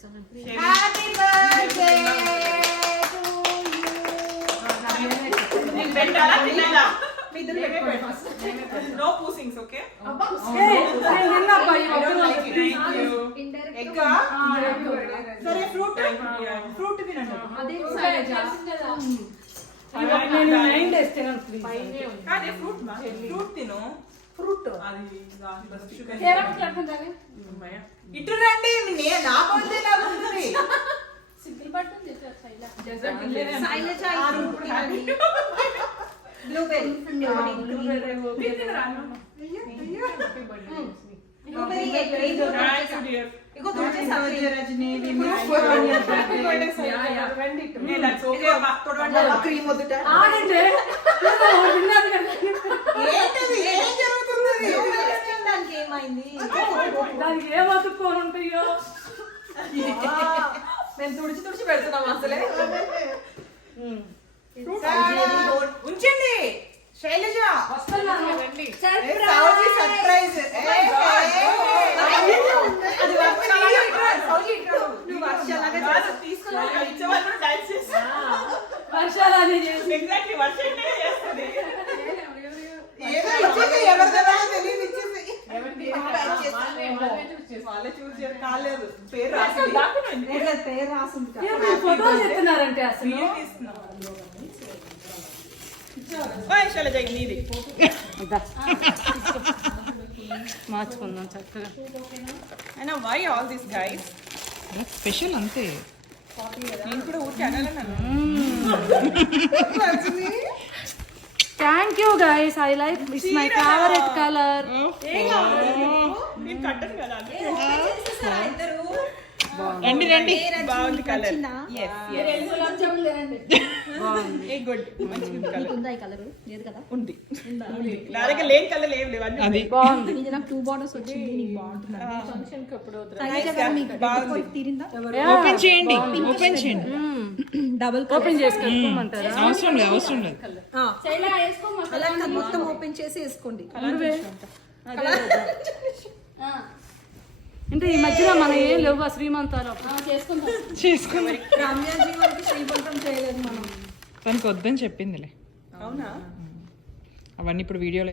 happy birthday no పూసింగ్స్ okay సరే fruit తినండి fruit తిను ఫ్రూట్ ఇటు రండి నా బర్త్డే లాగా ఉంటుంది దానికి ఏ బతుక్కోని ఉంటాయో మేము తుడిచి పెడుతున్నాం అసలే ఉంచండి శైలజ సర్ప్రైజ్ వర్షాలు చేసి కాలేదు పేరు రాసింది ఫోటోలు చెప్తున్నారంటే అసలు మార్చుకుందాం చక్కగా అయినా why all this guys special అంతే నేను కూడా ఊరికి అనాలన్నాను thank you guys I like it's my favourite colour నేను కట్టను కదా రండి రండి బాగుంది కలర్ గుడ్ ఉంది నా దగ్గర లేని కలర్ ఏం లేవు అన్ని అది బాగుంది ఓపెన్ చేయండి ఓపెన్ చేయండి ఓపెన్ చేసుకోమంటారా అవసరం లేదు అవసరం లేదు మొత్తం ఓపెన్ చేసి వేసుకోండి అంటే ఈ మధ్యలో మన ఏం లేవు శ్రీమంతాలు చేసుకుందాం రమ్యాజీ వాళ్ళకి శ్రీమంతం చేయలేదు మనం తనకు వద్దని చెప్పిందిలే అవునా అవన్నీ ఇప్పుడు వీడియోలో